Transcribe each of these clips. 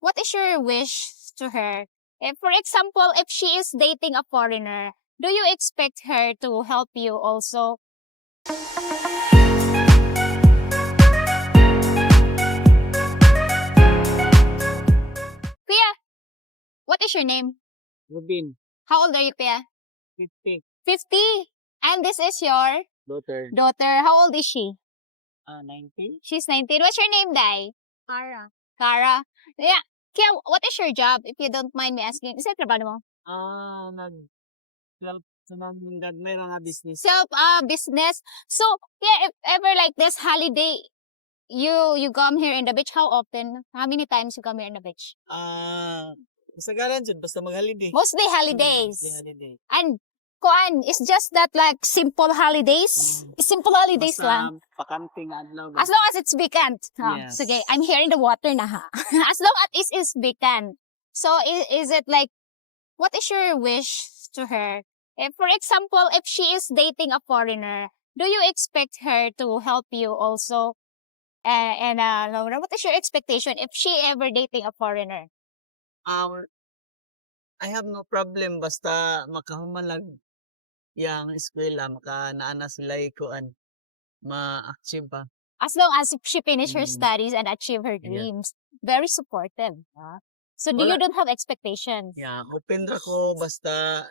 what is your wish to her? If, for example, if she is dating a foreigner, do you expect her to help you also? Pia, what is your name? Rubin, How old are you, Pia? 50, 50. And this is your daughter, daughter. How old is she? 19. She's 19. What's your name, Dai? Para. Kara. Yeah. Kaya, what is your job, if you don't mind me asking? Isa trabaho mo? Nag-12 sa mga meron nga business. Business. So, yeah, if ever like this holiday, you come here in the beach, how often? How many times you come here in the beach? Masagaran dyan, basta mag-holiday. Mostly holidays. Holiday. And, kuan, it's just that like simple holidays? Simple holidays lang. Basta pakanting adlaw. As long as it's vacant. Yes. Sige, I'm here in the water na ha. As long as it is vacant. So, is it like, what is your wish to her? If, for example, if she is dating a foreigner, do you expect her to help you also? Laura, what is your expectation if she ever dating a foreigner? I have no problem basta makahuman lang yang eskwela naana sila kuan ma-achieve pa. As long as if she finish her Mm. studies and achieve her Yeah. dreams. Very supportive. So, do you Wala. don't have expectations? Yeah, open ra ko basta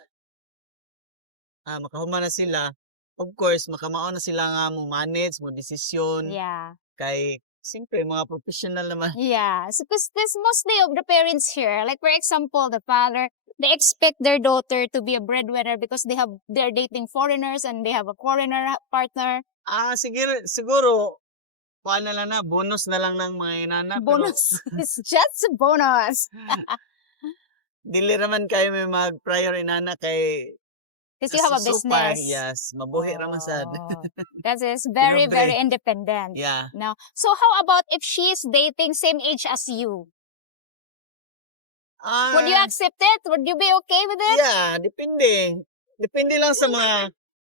makahuman na sila. Of course, makamaon na sila nga mo manage, mo desisyon. Yeah. Kay, siyempre, mga professional naman. Yeah. So, because mostly of the parents here, like for example, the father, they expect their daughter to be a breadwinner because they're dating foreigners and they have a foreigner partner. Siguro, kuan na lang na, bonus na lang ng mga inana. Bonus. It's just a bonus. Dili raman kayo may mag-prior inana kay Because you have a so far, business. yes, mabuhi raman sad. That is very, Tinobre. very independent. Yeah. No. So, how about if she's dating same age as you? Would you accept it? Would you be okay with it? Yeah, depende. Depende lang sa mga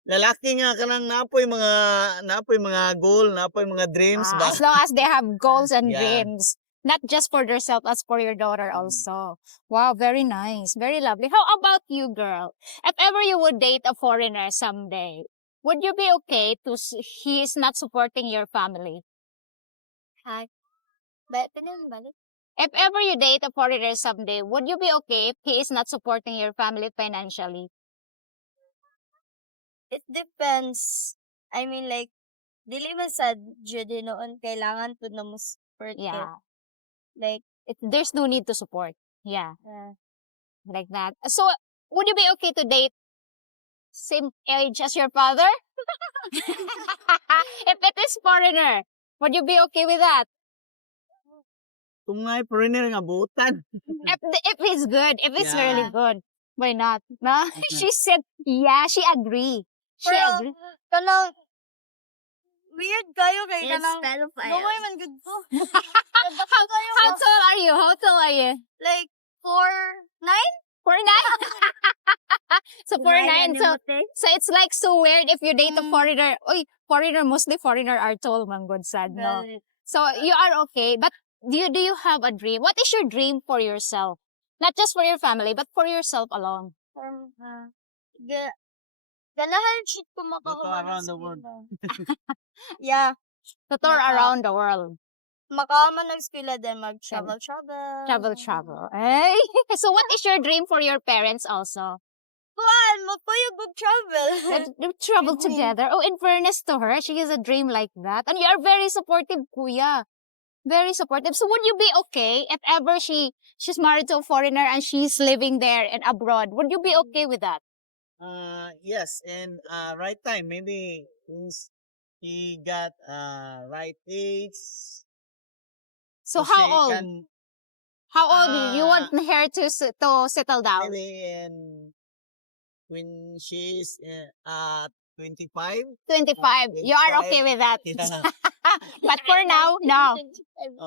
lalaki nga kanang napoy mga goal, napoy mga dreams ba. As long as they have goals and Yeah. dreams. Not just for themselves, as for your daughter also. Wow, very nice. Very lovely. How about you, girl? If ever you would date a foreigner someday, would you be okay he is not supporting your family? Hi. Balik. If ever you date a foreigner someday, would you be okay if he is not supporting your family financially? It depends. I mean, like, dili man sad jud noon kailangan to na mo support it. Yeah. Like, There's no need to support. Yeah. uh, Like that. So, would you be okay to date same age as your father? If it is foreigner, would you be okay with that? Kung nga foreigner nga butan. If it's good, if it's Yeah. really good, why not? No? She said, yeah, she agree. She pero, agree. kanang, weird kayo kay It's kanang, pedophile. gamay man good ko. How tall are you? How tall are you? Like, 4'9"? 4'9"? So 4'9". So, Okay. so it's like so weird if you date a foreigner. Oy, mostly foreigner are tall, man, good sad, no? So you are okay, but do you have a dream? What is your dream for yourself? Not just for your family, but for yourself alone. Ganahan shit ko Go makahuman around the world. Yeah. To tour Maka- around the world. Makaman ng eskwela din mag-travel. Travel. Hey! So what is your dream for your parents also? Kuan, magpuyog mag-travel. They travel together. Oh, in fairness to her, she has a dream like that. And you are very supportive, kuya. Very supportive. So would you be okay if ever she's married to a foreigner and she's living there and abroad? Would you be okay with that? Yes, and right time, maybe once he got right age. So she how old? How old you want her to settle down? Maybe when she's 25. 25. You are okay with that? Yeah. But for now, no.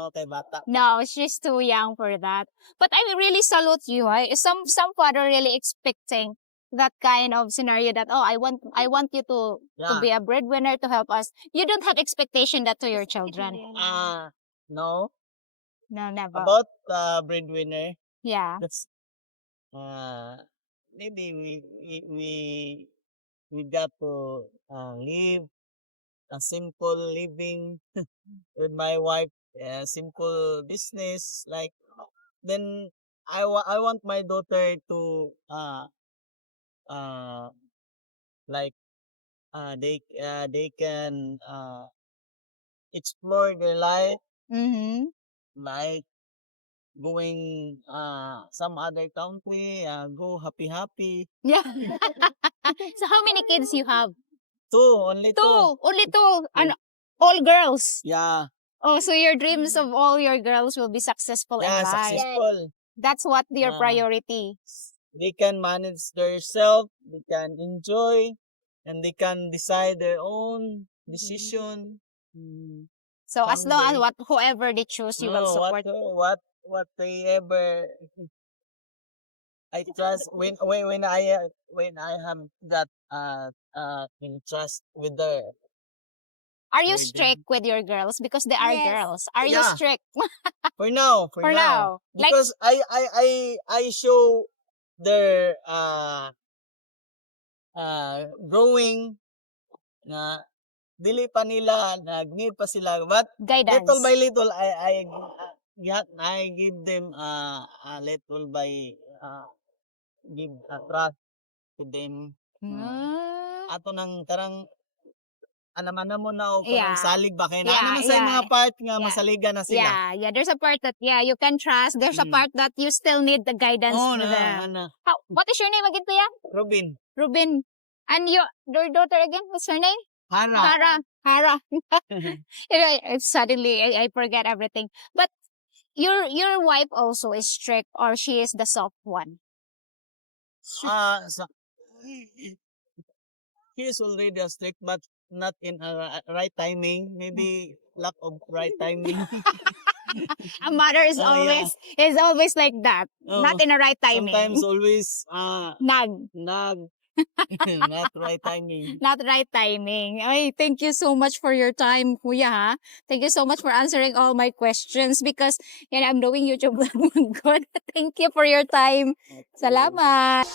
Okay, bata. No, she's too young for that. But I really salute you. Some father really expecting that kind of scenario that, oh, I want you to Yeah. be a breadwinner to help us. You don't have expectation that to your children. No. No, never. About breadwinner, Yeah. that's maybe we got to live a simple living with my wife, simple business. Like then I want my daughter to uh like they can explore their life, Mm-hmm. like going some other country, go happy. Yeah. So how many kids you have? Only two. Two. Only two. And Two. all girls. Yeah, Oh, so your dreams of all your girls will be successful in yeah, life. successful. That's what your Uh, priority. they can manage themselves, they can enjoy, and they can decide their own decision. Mm. So as long as Someday. what whoever they choose, you will No, support. what they ever I trust when I have that in trust with the Are you with strict with your girls because they are Yes. girls? Are you Yeah. strict for now for now? Like because I show their growing na dili pa nila nag-need pa sila, but little guidance. by little I give them little by give a trust to them. Ato nang karang naman mo na o karang Yeah. salig ba kay Yeah, naa naman sa yeah, mga part nga yeah. masaligan na sila. Yeah. There's a part that you can trust. There's a Mm. part that you still need the guidance Oh, to na them. ana. What is your name again, Kuya? Robin. Ruben. And your daughter again? What's her name? Hara. Hara. Suddenly I forget everything. But your wife also is strict or she is the soft one? So, he is already a strict but not in a right timing. Maybe lack of right timing. A mother is Oh, yeah. always like that. Not Oo. in the right timing. Sometimes always Nag. not right timing. Not right timing. Ay, thank you so much for your time, Kuya, ha? Thank you so much for answering all my questions because I'm doing YouTube vlog. Good. Thank you for your time. Salamat.